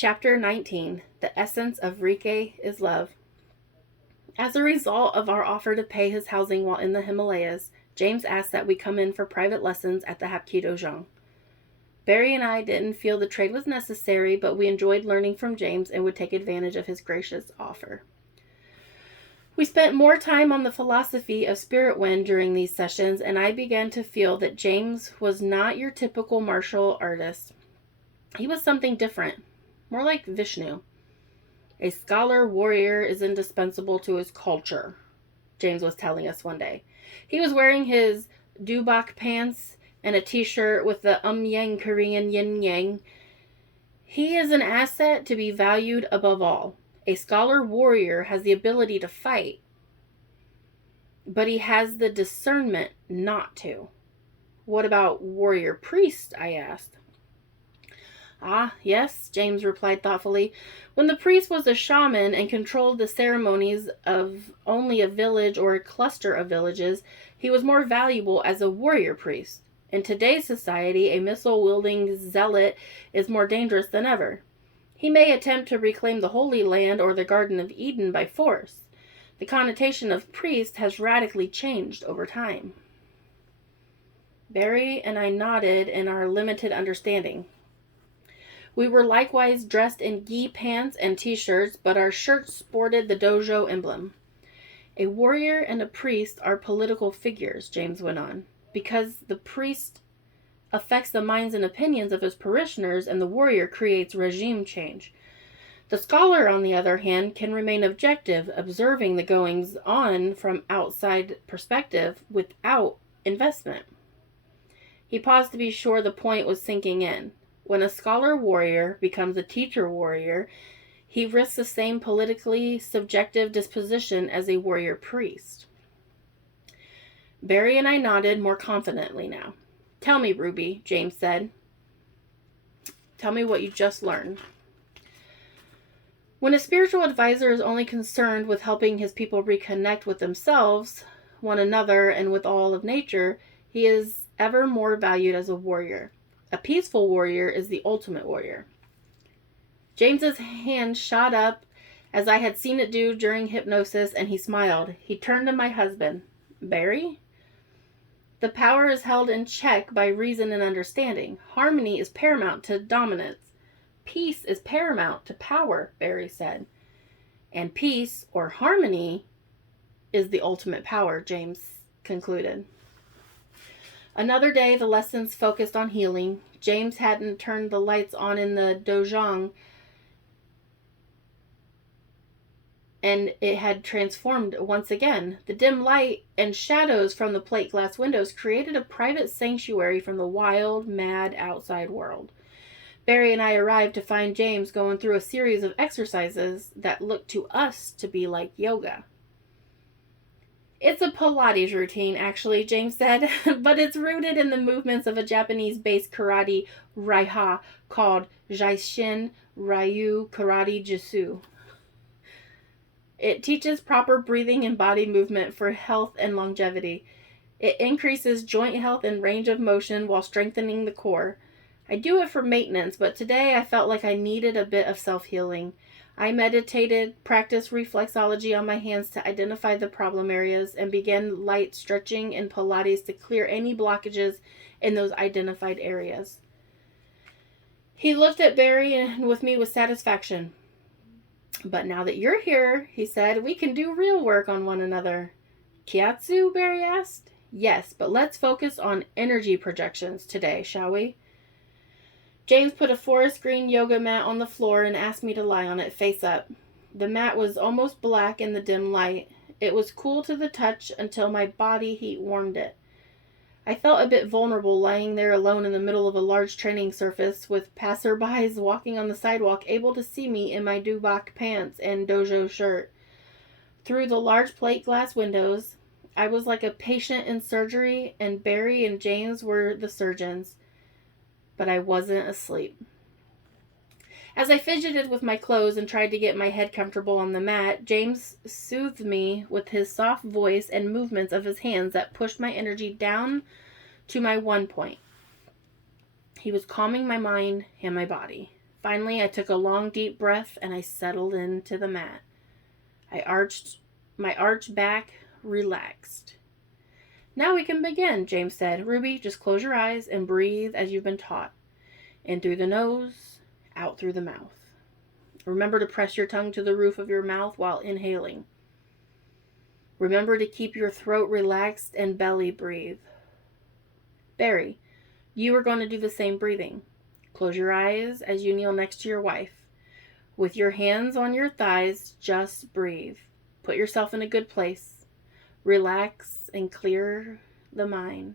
Chapter 19, The Essence of Reiki is Love. As a result of our offer to pay his housing while in the Himalayas, James asked that we come in for private lessons at the Hapkido Zhang. Barry and I didn't feel the trade was necessary, but we enjoyed learning from James and would take advantage of his gracious offer. We spent more time on the philosophy of spirit wind during these sessions, and I began to feel that James was not your typical martial artist. He was something different, more like Vishnu. A scholar warrior is indispensable to his culture, James was telling us one day. He was wearing his dubak pants and a t-shirt with the yang Korean yin yang. He is an asset to be valued above all. A scholar warrior has the ability to fight, but he has the discernment not to. What about warrior priest? I asked. Ah, yes, James replied thoughtfully. When the priest was a shaman and controlled the ceremonies of only a village or a cluster of villages, he was more valuable as a warrior priest. In today's society, a missile-wielding zealot is more dangerous than ever. He may attempt to reclaim the Holy Land or the Garden of Eden by force. The connotation of priest has radically changed over time. Barry and I nodded in our limited understanding. We were likewise dressed in gi pants and t-shirts, but our shirts sported the dojo emblem. A warrior and a priest are political figures, James went on, because the priest affects the minds and opinions of his parishioners and the warrior creates regime change. The scholar, on the other hand, can remain objective, observing the goings-on from outside perspective without investment. He paused to be sure the point was sinking in. When a scholar warrior becomes a teacher warrior, he risks the same politically subjective disposition as a warrior priest. Barry and I nodded more confidently now. Tell me, Ruby, James said. Tell me what you just learned. When a spiritual advisor is only concerned with helping his people reconnect with themselves, one another, and with all of nature, he is ever more valued as a warrior. A peaceful warrior is the ultimate warrior. James's hand shot up as I had seen it do during hypnosis, and he smiled. He turned to my husband. Barry? The power is held in check by reason and understanding. Harmony is paramount to dominance. Peace is paramount to power, Barry said. And peace, or harmony, is the ultimate power, James concluded. Another day, the lessons focused on healing. James hadn't turned the lights on in the dojang, and it had transformed once again. The dim light and shadows from the plate glass windows created a private sanctuary from the wild, mad outside world. Barry and I arrived to find James going through a series of exercises that looked to us to be like yoga. It's a Pilates routine, actually, James said, but it's rooted in the movements of a Japanese-based karate raiha called Jaishin Ryu Karate Jutsu. It teaches proper breathing and body movement for health and longevity. It increases joint health and range of motion while strengthening the core. I do it for maintenance, but today I felt like I needed a bit of self-healing. I meditated, practiced reflexology on my hands to identify the problem areas, and began light stretching and Pilates to clear any blockages in those identified areas. He looked at Barry and with me with satisfaction. But now that you're here, he said, we can do real work on one another. Kiatsu? Barry asked. Yes, but let's focus on energy projections today, shall we? James put a forest green yoga mat on the floor and asked me to lie on it face up. The mat was almost black in the dim light. It was cool to the touch until my body heat warmed it. I felt a bit vulnerable lying there alone in the middle of a large training surface with passerbys walking on the sidewalk able to see me in my dubak pants and dojo shirt. Through the large plate glass windows, I was like a patient in surgery, and Barry and James were the surgeons. But I wasn't asleep. As I fidgeted with my clothes and tried to get my head comfortable on the mat, James soothed me with his soft voice and movements of his hands that pushed my energy down to my one point. He was calming my mind and my body. Finally, I took a long, deep breath and I settled into the mat. My arched back relaxed. Now we can begin, James said. Ruby, just close your eyes and breathe as you've been taught. In through the nose, out through the mouth. Remember to press your tongue to the roof of your mouth while inhaling. Remember to keep your throat relaxed and belly breathe. Barry, you are going to do the same breathing. Close your eyes as you kneel next to your wife. With your hands on your thighs, just breathe. Put yourself in a good place. Relax and clear the mind.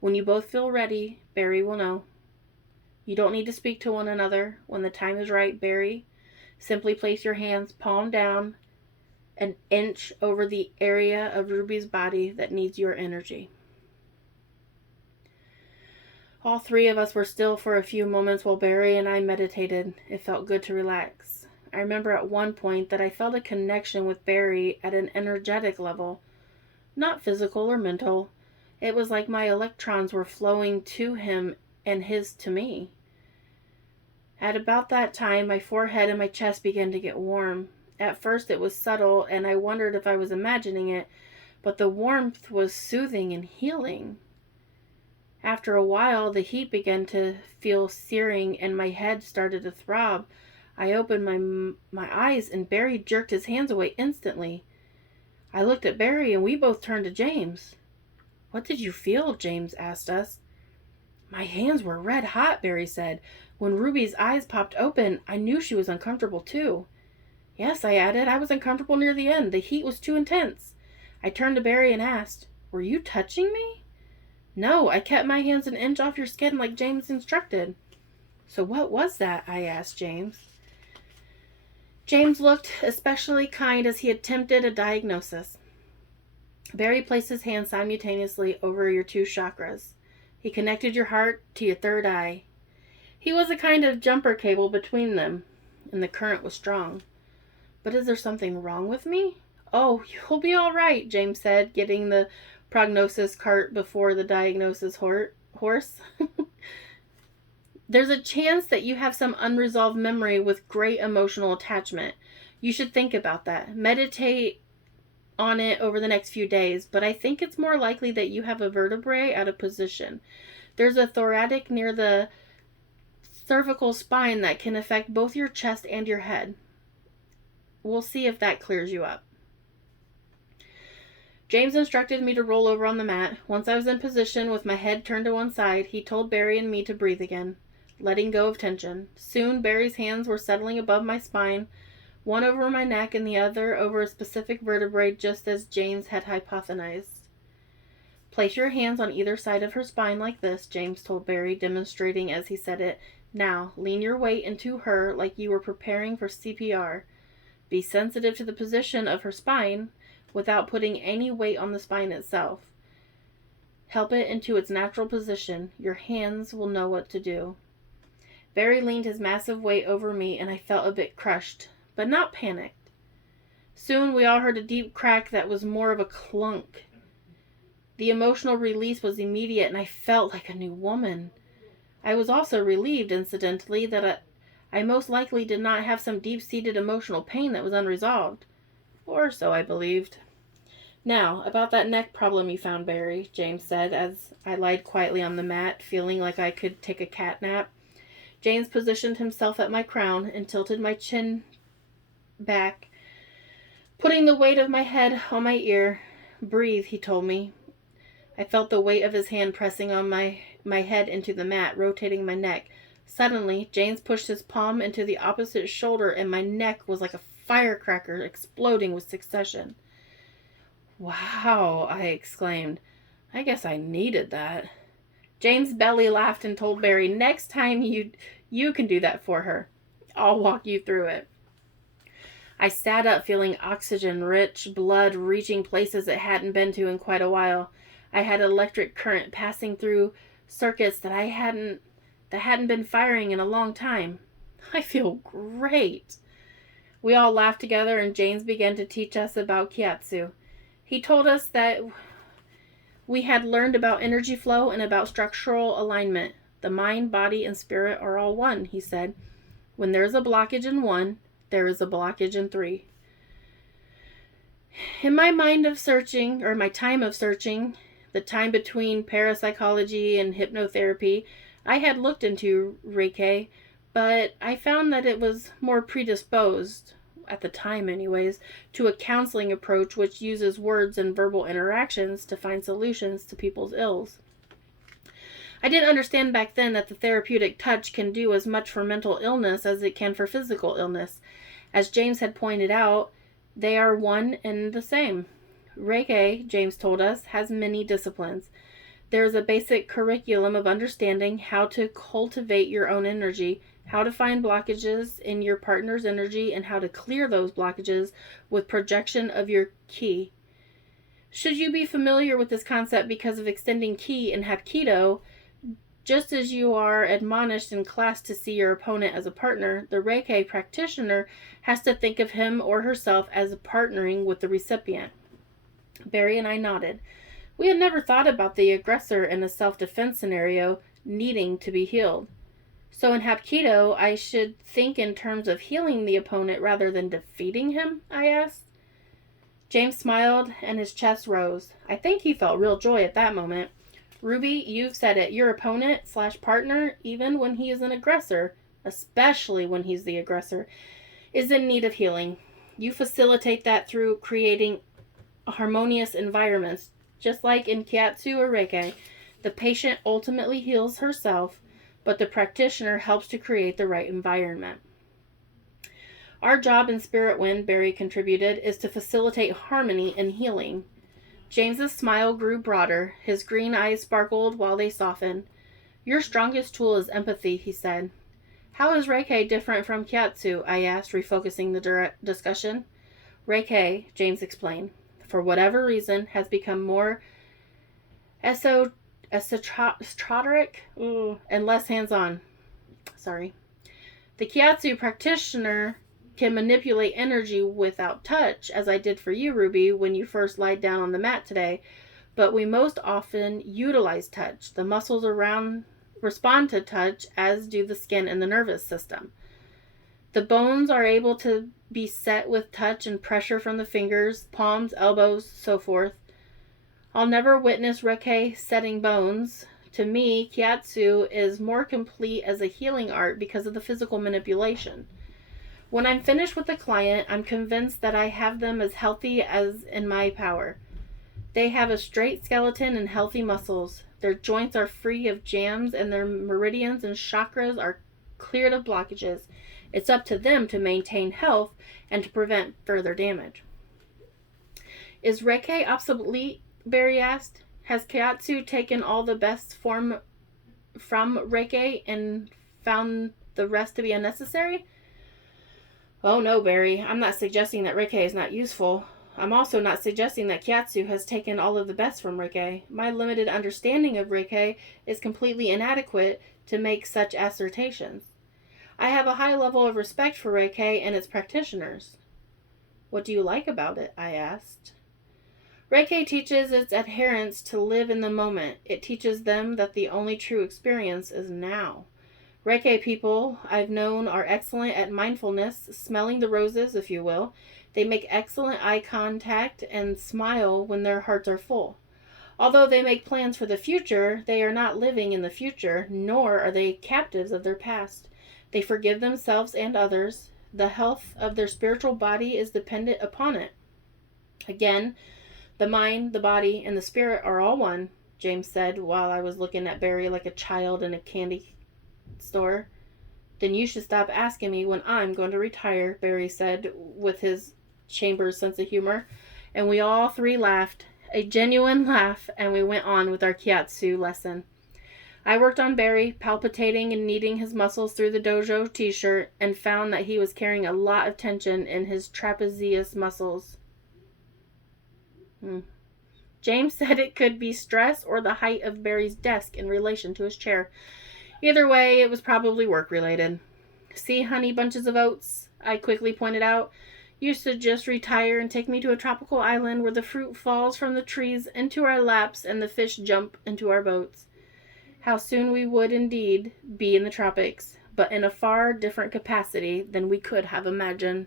When you both feel ready, Barry will know. You don't need to speak to one another. When the time is right, Barry, simply place your hands palm down an inch over the area of Ruby's body that needs your energy. All three of us were still for a few moments while Barry and I meditated. It felt good to relax. I remember at one point that I felt a connection with Barry at an energetic level, not physical or mental. It was like my electrons were flowing to him and his to me. At about that time, my forehead and my chest began to get warm. At first it was subtle, and I wondered if I was imagining it, but the warmth was soothing and healing. After a while, the heat began to feel searing, and my head started to throb. I opened my eyes, and Barry jerked his hands away instantly. I looked at Barry, and we both turned to James. "What did you feel?" James asked us. "My hands were red hot," Barry said. "When Ruby's eyes popped open, I knew she was uncomfortable too." "Yes," I added, "I was uncomfortable near the end. The heat was too intense." I turned to Barry and asked, "Were you touching me?" "No, I kept my hands an inch off your skin like James instructed." "So what was that?" I asked James. James looked especially kind as he attempted a diagnosis. Barry placed his hands simultaneously over your two chakras. He connected your heart to your third eye. He was a kind of jumper cable between them, and the current was strong. "But is there something wrong with me?" "Oh, you'll be all right," James said, getting the prognosis cart before the diagnosis horse. "There's a chance that you have some unresolved memory with great emotional attachment. You should think about that. Meditate on it over the next few days, but I think it's more likely that you have a vertebrae out of position. There's a thoracic near the cervical spine that can affect both your chest and your head. We'll see if that clears you up." James instructed me to roll over on the mat. Once I was in position with my head turned to one side, he told Barry and me to breathe again, letting go of tension. Soon Barry's hands were settling above my spine, one over my neck and the other over a specific vertebrae, just as James had hypothesized. "Place your hands on either side of her spine like this," James told Barry, demonstrating as he said it. "Now, lean your weight into her like you were preparing for CPR. Be sensitive to the position of her spine without putting any weight on the spine itself. Help it into its natural position. Your hands will know what to do." Barry leaned his massive weight over me, and I felt a bit crushed, but not panicked. Soon we all heard a deep crack that was more of a clunk. The emotional release was immediate, and I felt like a new woman. I was also relieved, incidentally, that I most likely did not have some deep-seated emotional pain that was unresolved. Or so I believed. "Now, about that neck problem you found, Barry," James said, as I lied quietly on the mat, feeling like I could take a cat nap. James positioned himself at my crown and tilted my chin back, putting the weight of my head on my ear. "Breathe," he told me. I felt the weight of his hand pressing on my head into the mat, rotating my neck. Suddenly, James pushed his palm into the opposite shoulder, and my neck was like a firecracker exploding with succession. "Wow," I exclaimed. "I guess I needed that." James belly laughed and told Barry, "Next time you can do that for her. I'll walk you through it." I sat up feeling oxygen-rich blood reaching places it hadn't been to in quite a while. I had electric current passing through circuits that hadn't been firing in a long time. I feel great. We all laughed together, and James began to teach us about Kiatsu. He told us that we had learned about energy flow and about structural alignment. The mind, body, and spirit are all one, he said. When there's a blockage in one, there is a blockage in three. In my time of searching, the time between parapsychology and hypnotherapy, I had looked into reiki, but I found that it was more predisposed, at the time anyways, to a counseling approach which uses words and verbal interactions to find solutions to people's ills. I didn't understand back then that the therapeutic touch can do as much for mental illness as it can for physical illness. As James had pointed out, they are one and the same. Reiki, James told us, has many disciplines. There is a basic curriculum of understanding how to cultivate your own energy, how to find blockages in your partner's energy, and how to clear those blockages with projection of your ki. Should you be familiar with this concept because of extending ki in Hapkido, just as you are admonished in class to see your opponent as a partner, the Reiki practitioner has to think of him or herself as partnering with the recipient. Barry and I nodded. We had never thought about the aggressor in a self-defense scenario needing to be healed. So in Hapkido, I should think in terms of healing the opponent rather than defeating him, I asked. James smiled and his chest rose. I think he felt real joy at that moment. Ruby, you've said it. Your opponent/partner, even when he is an aggressor, especially when he's the aggressor, is in need of healing. You facilitate that through creating harmonious environments. Just like in Kiatsu or Reiki, the patient ultimately heals herself, but the practitioner helps to create the right environment. Our job in Spirit Wind, Barry contributed, is to facilitate harmony and healing. James's smile grew broader. His green eyes sparkled while they softened. Your strongest tool is empathy, he said. How is Reiki different from Kiatsu? I asked, refocusing the discussion. Reiki, James explained, for whatever reason, has become more esoteric and less hands-on. The Kiatsu practitioner can manipulate energy without touch, as I did for you, Ruby, when you first lied down on the mat today, but we most often utilize touch. The muscles around respond to touch, as do the skin and the nervous system. The bones are able to be set with touch and pressure from the fingers, palms, elbows, so forth. I'll never witness Reiki setting bones. To me, Kiatsu is more complete as a healing art because of the physical manipulation. When I'm finished with the client, I'm convinced that I have them as healthy as in my power. They have a straight skeleton and healthy muscles. Their joints are free of jams and their meridians and chakras are cleared of blockages. It's up to them to maintain health and to prevent further damage. Is Reiki obsolete? Barry asked. Has Kiatsu taken all the best form from Reiki and found the rest to be unnecessary? Oh no, Barry. I'm not suggesting that Reiki is not useful. I'm also not suggesting that Kiatsu has taken all of the best from Reiki. My limited understanding of Reiki is completely inadequate to make such assertions. I have a high level of respect for Reiki and its practitioners. What do you like about it? I asked. Reiki teaches its adherents to live in the moment. It teaches them that the only true experience is now. Reiki people I've known are excellent at mindfulness, smelling the roses, if you will. They make excellent eye contact and smile when their hearts are full. Although they make plans for the future, they are not living in the future, nor are they captives of their past. They forgive themselves and others. The health of their spiritual body is dependent upon it. Again, the mind, the body, and the spirit are all one, James said while I was looking at Barry like a child in a candy store. Then you should stop asking me when I'm going to retire, Barry said with his Chambers sense of humor. And we all three laughed, a genuine laugh, and we went on with our Kiatsu lesson. I worked on Barry, palpitating and kneading his muscles through the dojo t-shirt, and found that he was carrying a lot of tension in his trapezius muscles. James said it could be stress or the height of Barry's desk in relation to his chair. Either way, it was probably work-related. See, honey bunches of oats, I quickly pointed out. You should just retire and take me to a tropical island where the fruit falls from the trees into our laps and the fish jump into our boats. How soon we would indeed be in the tropics. but in a far different capacity than we could have imagined.